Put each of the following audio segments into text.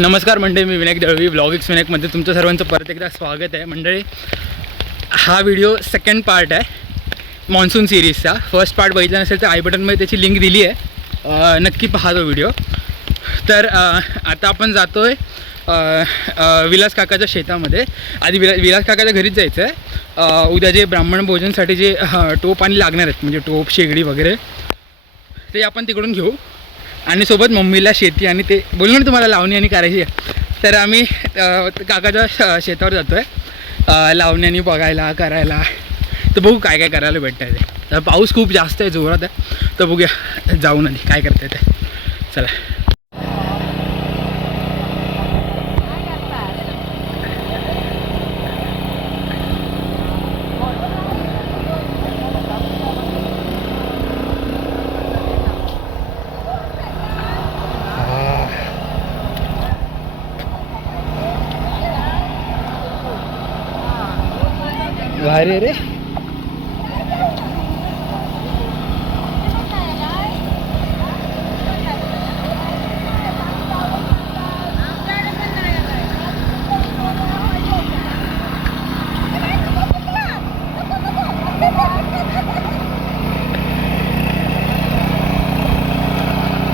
नमस्कार मंडळी, मी विनायक दळवी व्लॉगिक्स विनायकमध्ये तुमचं सर्वांचं परत एकदा स्वागत आहे. मंडळी, हा व्हिडिओ सेकंड पार्ट आहे मॉन्सून सिरीजचा. फर्स्ट पार्ट बघितला नसेल तर आय बटनमध्ये त्याची लिंक दिली आहे, नक्की पहा तो व्हिडिओ. तर आता आपण जातो आहे विलास काकाच्या शेतामध्ये. आधी विलास काकाच्या घरीच जायचं आहे. उद्या जे ब्राह्मण भोजनसाठी जे टोप आणि लागणार आहेत, म्हणजे टोप शेगडी वगैरे, ते आपण तिकडून घेऊ. आणि सोबत मम्मीला शेती आणि ते बोललो ना तुम्हाला लावणी आणि करायची आहे, तर आम्ही काकाच्या शेतावर जातो आहे लावण्यानी बघायला करायला. तर बघू काय काय करायला भेटतं आहे ते. तर पाऊस खूप जास्त आहे, जोरात आहे, तर बघूया जाऊन आधी काय करता येते. चला. भारी रे.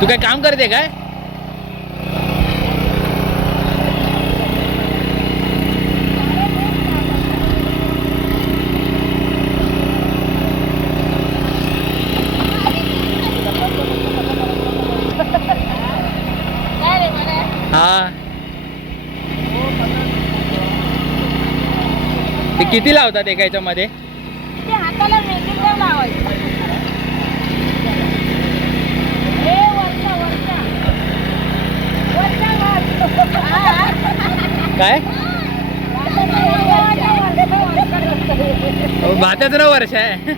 तू काय काम करते काय? हा, ते किती लावतात एका याच्यामध्ये? काय भाताचं ना वर्ष आहे.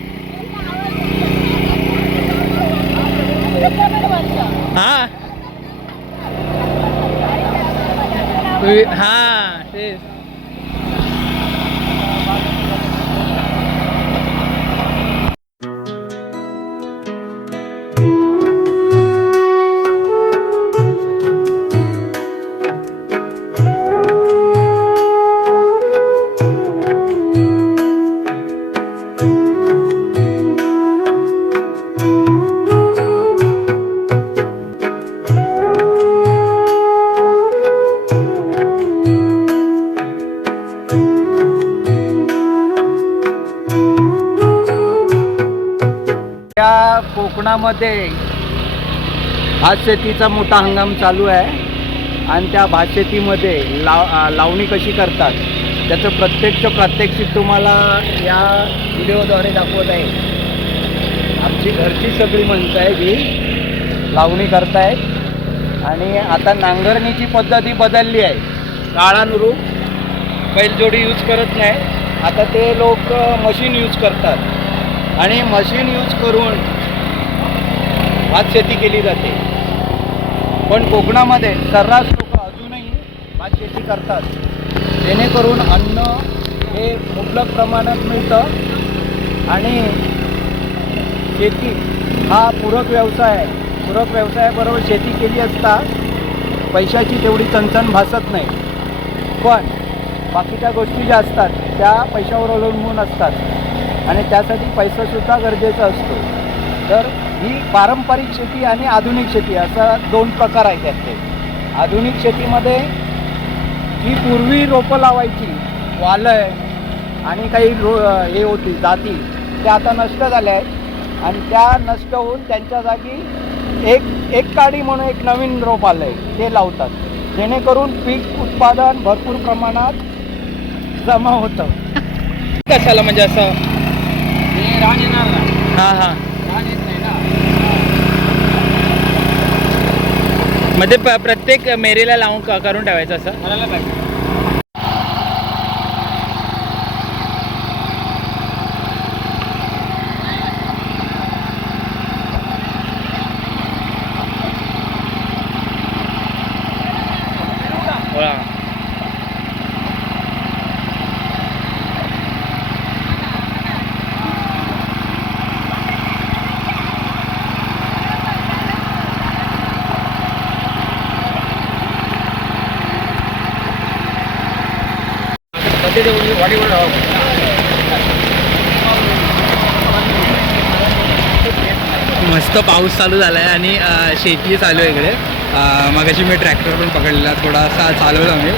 हा हा, तेच. त्या कोकणामध्ये भातशेतीचा मोठा हंगाम चालू आहे आणि त्या भातशेतीमध्ये लावणी कशी करतात त्याचं प्रत्यक्ष प्रात्यक्षिक तुम्हाला या व्हिडिओद्वारे दाखवत आहे. आमची घरची सगळी माणसं आहे जी लावणी करतायत. आणि आता नांगरणीची पद्धती बदलली आहे काळानुरूप. बैलजोडी यूज करत नाही, आता ते लोक मशीन यूज करतात आणि मशीन यूज करून भातशेती केली जाते. पण कोकणामध्ये सर्रास लोक अजूनही भातशेती करतात, जेणेकरून अन्न हे मुबलक प्रमाणात मिळतं आणि शेती हा पूरक व्यवसाय आहे. पूरक व्यवसायाबरोबर शेती केली असता पैशाची तेवढी चणचण भासत नाही, पण बाकीच्या गोष्टी ज्या असतात त्या पैशावर अवलंबून असतात आणि त्यासाठी पैसासुद्धा गरजेचा असतो. तर ही पारंपरिक शेती आणि आधुनिक शेती असा दोन प्रकार आहेत त्यातले. आधुनिक शेतीमध्ये जी पूर्वी रोपं लावायची वालय आणि काही हे होती जाती, त्या आता नष्ट झाल्या आहेत आणि त्या नष्ट होऊन त्यांच्या जागी एक काडी म्हणून एक नवीन रोप आलं आहे ते लावतात, जेणेकरून पीक उत्पादन भरपूर प्रमाणात जमा होतं. कशाला म्हणजे असं रान येणार ना? हां हां, रान येत नाही ना. मध्ये प्रत्येक मेरीला लावून करून ठेवायचं असं करायला पाहिजे. मस्त पाऊस चालू झाला आहे आणि शेती चालू आहे इकडे. मगाशी मी ट्रॅक्टर पण पकडलेला, थोडासा चालवला मी,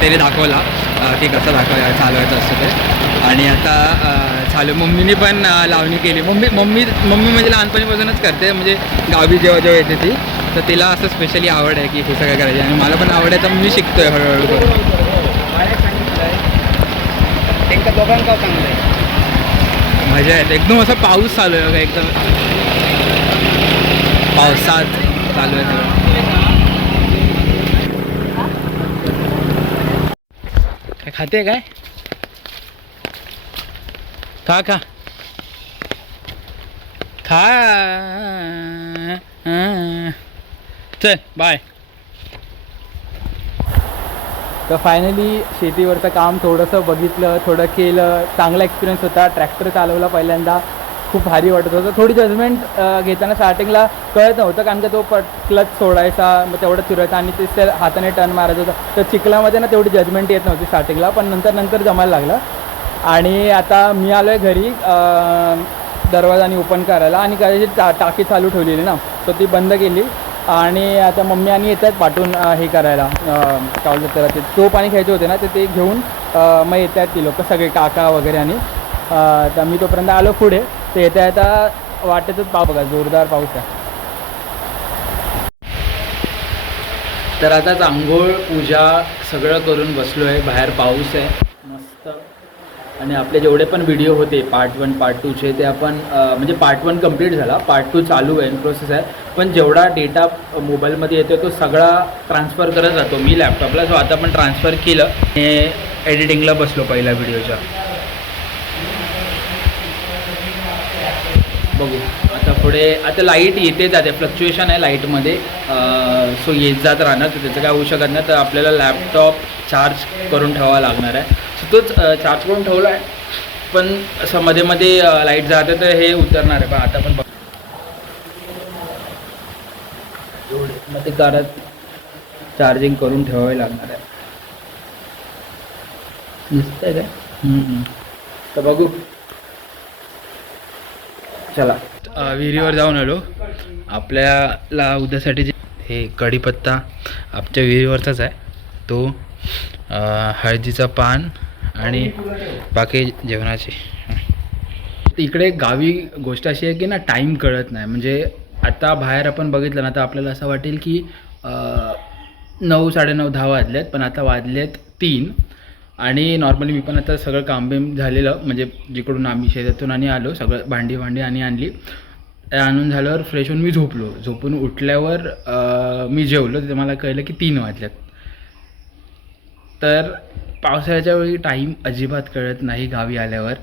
त्याने दाखवला की कसं चालवायचं असतं ते. आणि आता चालू मम्मीने पण लावणी केली. मम्मी म्हणजे लहानपणीपासूनच करते, म्हणजे गावी जेव्हा जेव्हा येते ती, तर तिला असं स्पेशली आवड आहे की हे सगळं करायचे. आणि मला पण आवड आहे, तर मी शिकतोय हळूहळू करून. दोघांका चांगलं आहे, मजा येते एकदम. असं पाऊस चालू आहे बघा, एकदम पावसात चालू आहे सगळं. काय खाते काय? खा खा खा. चल बाय. तर फायनली शेतीवरचं काम थोडंसं बघितलं, थोडं केलं. चांगला एक्सपिरियन्स होता. ट्रॅक्टर चालवला पहिल्यांदा, खूप भारी वाटत होतं. थोडी जजमेंट घेताना स्टार्टिंगला कळत नव्हतं, कारण का तो क्लच सोडायचा, मग तेवढं फिरायचा आणि ते हाताने टर्न मारायचा होता. तर चिखलामध्ये ना तेवढी जजमेंट येत नव्हती स्टार्टिंगला, पण नंतर जमायला लागलं. आणि आता मी आलो आहे घरी दरवाजाने ओपन करायला, आणि कदाचित टाकी चालू ठेवलेली ना, तर ती बंद केली. आणि आता मम्मी आणि येत आहेत पाठवून हे करायला, काय बोलतात त्याला, ते टोप आणि घ्यायचे होते ना, ते घेऊन मग येत आहेत ती लोक सगळे, काका वगैरे. आणि तर मी तोपर्यंत आलो पुढे. ते येता वाटेतच पाऊस बघा, जोरदार पाऊस आहे. तर आताच आंघोळ पूजा सगळं करून बसलो आहे. बाहेर पाऊस आहे मस्त. आणि आपले जेवढे पण व्हिडिओ होते पार्ट 1 पार्ट 2चे, ते आपण म्हणजे पार्ट 1 कंप्लीट झाला, पार्ट 2 चालू आहे, इन प्रोसेस आहे. पण जेवढा डेटा मोबाईलमध्ये येतो तो सगळा ट्रान्सफर करत जातो मी लॅपटॉपला. सो आता पण ट्रान्सफर केलं. हे एडिटिंगला बसलो पहिल्या व्हिडिओच्या. बघू आता पुढे. आता लाईट येते जाते, फ्लक्च्युएशन आहे लाईटमध्ये, सो येत जात राहणार. तर त्याचं काय होऊ शकत नाही. तर आपल्याला लॅपटॉप चार्ज करून ठेवावा लागणार आहे. सो तोच चार्ज करून ठेवला आहे, पण असं मध्ये लाईट जाते तर हे उतरणार आहे. पण आता पण मग ते करत चार्जिंग करून ठेवावे लागणार आहे. दिसतंय काय? तर बघू. चला विहिरीवर जाऊन आलो. आपल्याला उद्यासाठी जे हे कढीपत्ता आमच्या विहिरीवरचाच आहे तो, हळदीचं पान आणि बाकी जेवणाचे. इकडे गावी गोष्ट अशी आहे की ना, टाईम कळत नाही. म्हणजे आता बाहेर आपण बघितलं ना, तर आपल्याला असं वाटेल की 9, 9:30, 10 वाजलेत, पण आता वाजलेत 3. आणि नॉर्मली मी पण आता सगळं कामबिम झालेलं, म्हणजे जिकडून आम्ही शेतातून आणि आलो, सगळं भांडी आणि आणली. आणून झाल्यावर फ्रेश होऊन मी झोपून उठल्यावर मी जेवलो. तर मला कळलं की 3 वाजल्यात. तर पावसाळ्याच्या वेळी टाईम अजिबात कळत नाही गावी आल्यावर.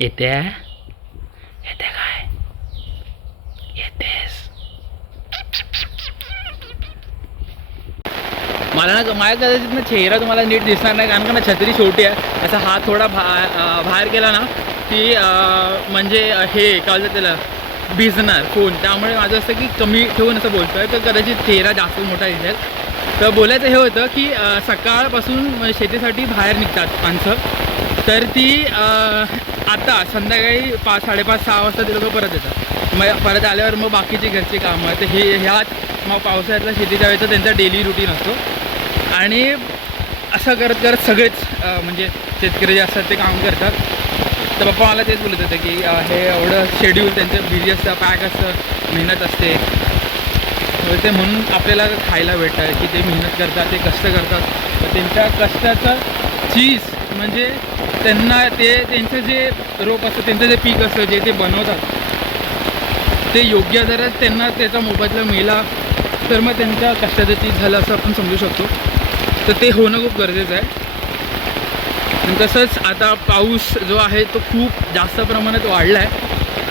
येते काय? येतेस? मला ना माझ्या कदाचित ना चेहरा तुम्हाला नीट दिसणार नाही, कारण का ना छत्री छोटी आहे. असा हात थोडा बाहेर गेला ना की म्हणजे हे काय बोलतात त्याला, भिजणार फोन. त्यामुळे माझं असं की कमी ठेवून असं बोलतो आहे, तर कदाचित चेहरा जास्त मोठा दिसेल. तर बोलायचं हे होतं की सकाळपासून शेतीसाठी बाहेर निघतात माणसं. तर ती आता संध्याकाळी 5, 5:30, 6 वाजता ते लोक परत येतात. मग परत आल्यावर मग बाकीची घरची कामं. तर ह्यात मग पावसाळ्यातला शेतीच्या वेळेचा त्यांचा डेली रुटीन असतो. आणि असं करत सगळेच म्हणजे शेतकरी जे असतात ते काम करतात. तर पप्पा मला तेच बोलत होते की हे एवढं शेड्यूल त्यांचं बिझी असतं, पॅक असतं, मेहनत असते. ते म्हणून आपल्याला खायला भेटतं की ते मेहनत करतात, ते कष्ट करतात. तर त्यांच्या कष्टाचं चीज म्हणजे त्यांना त्यांचं जे रोप असतं, त्यांचं जे पीक असतं, जे ते बनवतात, ते योग्य दरात त्यांना त्याचा मोबदला मिळाला तर मग त्यांच्या कष्टाचं चीज झालं असं आपण समजू शकतो. तर ते होणं खूप गरजेचं आहे. आणि तसंच आता पाऊस जो आहे तो खूप जास्त प्रमाणात वाढला आहे.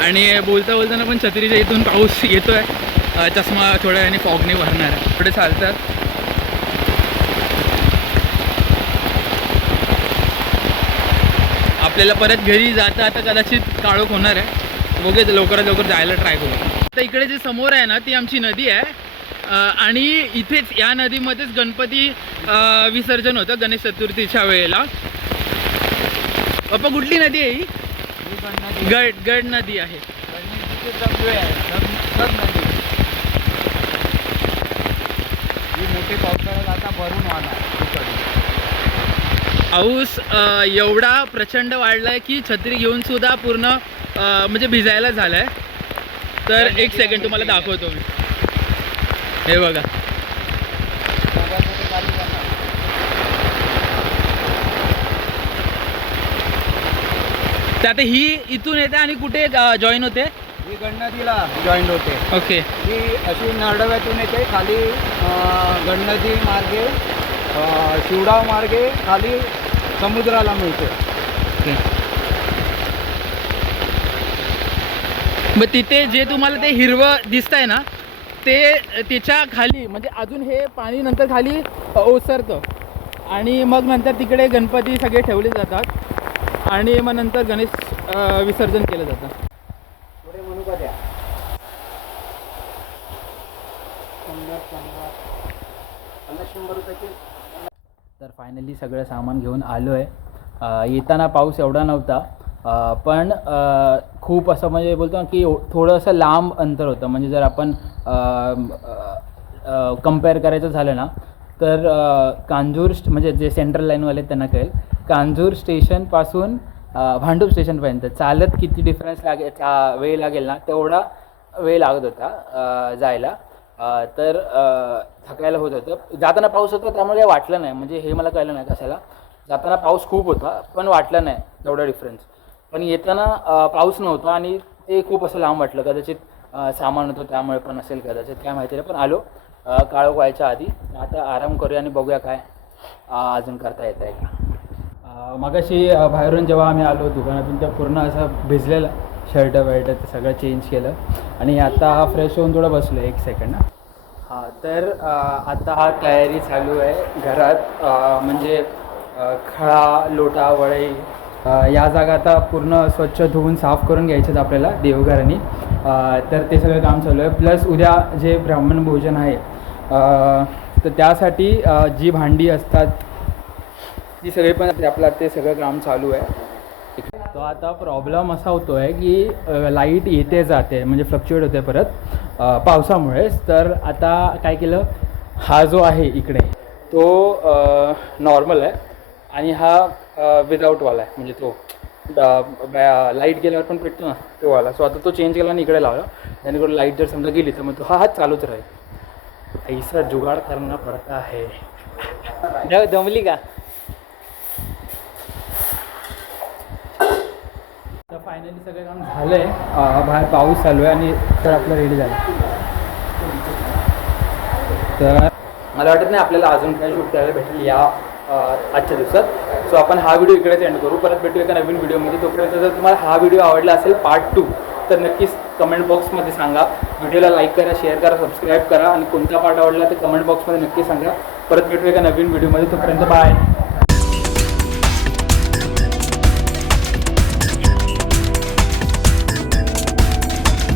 आणि बोलताना पण छत्रीच्या इथून पाऊस येतो आहे. चष्मा थोड्या वेळाने फॉगने भरणार आहे. थोडे चालतात. आपल्याला परत घरी जाता आता कदाचित काळोख होणार आहे. बघूया लवकरात लवकर जायला ट्राय करू. आता इकडे जे समोर आहे ना ती आमची नदी आहे आणि इथेच या नदीमध्येच गणपती विसर्जन होतं गणेश चतुर्थीच्या वेळेला. बाप्पा कुठली नदी आहे ही? गड नदी आहे. ही मोठी पावसाळ्यात आता भरून वाहणार. पाऊस एवढा प्रचंड वाढलाय की छत्री घेऊन सुद्धा पूर्ण म्हणजे भिजायला झालाय. तर एक सेकंड तुम्हाला दाखवतो मी. हे बघा त्यात ही इथून येते आणि कुठे जॉईन होते? ही गणनदीला जॉईंट होते. ओके. ही अशी नरडव्यातून येते खाली गणनदी मार्गे शिवडाव मार्गे खाली समुद्राला मिळते. ओके. मग तिथे जे तुम्हाला ते हिरवं दिसतंय ना ते त्याच्या खाली म्हणजे अजून हे पाणी नंतर खाली ओसरतं आणि मग नंतर तिकडे गणपती सगळे ठेवले जातात आणि मग नंतर गणेश विसर्जन केलं जातं. पुढे म्हणू का द्या. तर फायनली सगळं सामान घेऊन आलो आहे. येताना पाऊस एवढा नव्हता पण खूप असं म्हणजे बोलतो ना की थोडं असं लांब अंतर होतं. म्हणजे जर आपण कम्पेअर करायचं झालं ना तर कांजूर म्हणजे जे सेंट्रल लाईनवाले त्यांना कळेल. कांजूर स्टेशनपासून भांडूप स्टेशनपर्यंत चालत किती डिफरन्स वेळ लागेल ना तेवढा वेळ लागत होता जायला. तर थकायला होत होतं. जाताना पाऊस होता त्यामुळे काही वाटलं नाही. म्हणजे हे मला कळलं नाही कशाला. जाताना पाऊस खूप होता पण वाटलं नाही तेवढा डिफरन्स. पण येताना पाऊस नव्हता आणि ते खूप असं लांब वाटलं. कदाचित सामान होतं त्यामुळे पण असेल कदाचित काय माहिती नाही. पण आलो काळोख व्हायच्या आधी. आता आराम करूया आणि बघूया काय अजून करता येतं आहे का. मगाशी बाहेरून जेव्हा आम्ही आलो दुकानातून त्या पूर्ण असं भिजलेलं शर्ट वर्ट ते सगळं चेंज केलं आणि आता फ्रेश होऊन थोडं बसलो. एक सेकंड ना. हां तर आता हा तयारी चालू आहे घरात. म्हणजे खळा लोटा वळई या जागा आता पूर्ण स्वच्छ धुवून साफ करून घ्यायच्यात आपल्याला देवघरांनी. तर ते सगळं काम चालू आहे. प्लस उद्या जे ब्राह्मण भोजन आहे तर त्यासाठी जी भांडी असतात ती सगळे पण आपलं ते सगळं काम चालू आहे. तो आता प्रॉब्लेम असा होतो आहे की लाईट येते जाते म्हणजे फ्लक्च्युएट होते परत पावसामुळेच. तर आता काय केलं हा जो आहे इकडे तो नॉर्मल आहे आणि हा विदाऊटवाला आहे म्हणजे तो लाईट गेल्यावर पण पेटतो ना तो वाला. सो आता तो चेंज केला आणि इकडे लावला जेणेकरून लाईट जर समजा गेली तर मग तो हा चालूच राहील. ऐसा जुगाड करना पडता है. दमली का? तर फायनली सगळं काम झालं आहे. बाहेर पाऊस चालू आहे आणि तर आपलं रेडी झालं. तर मला वाटत नाही आपल्याला अजून काही शूट करायला भेटेल या आजच्या दिवसात. सो आपण हा व्हिडिओ इकडेच एंड करू. परत भेटू एका नवीन व्हिडिओमध्ये. तोपर्यंत जर तुम्हाला हा व्हिडिओ आवडला असेल पार्ट 2 तर नक्कीच कमेंट बॉक्समध्ये सांगा. व्हिडिओला लाईक करा, शेअर करा, सबस्क्राईब करा आणि कोणता पार्ट आवडला ते कमेंट बॉक्समध्ये नक्की सांगा. परत भेटू एका नवीन व्हिडिओमध्ये. तोपर्यंत बाय.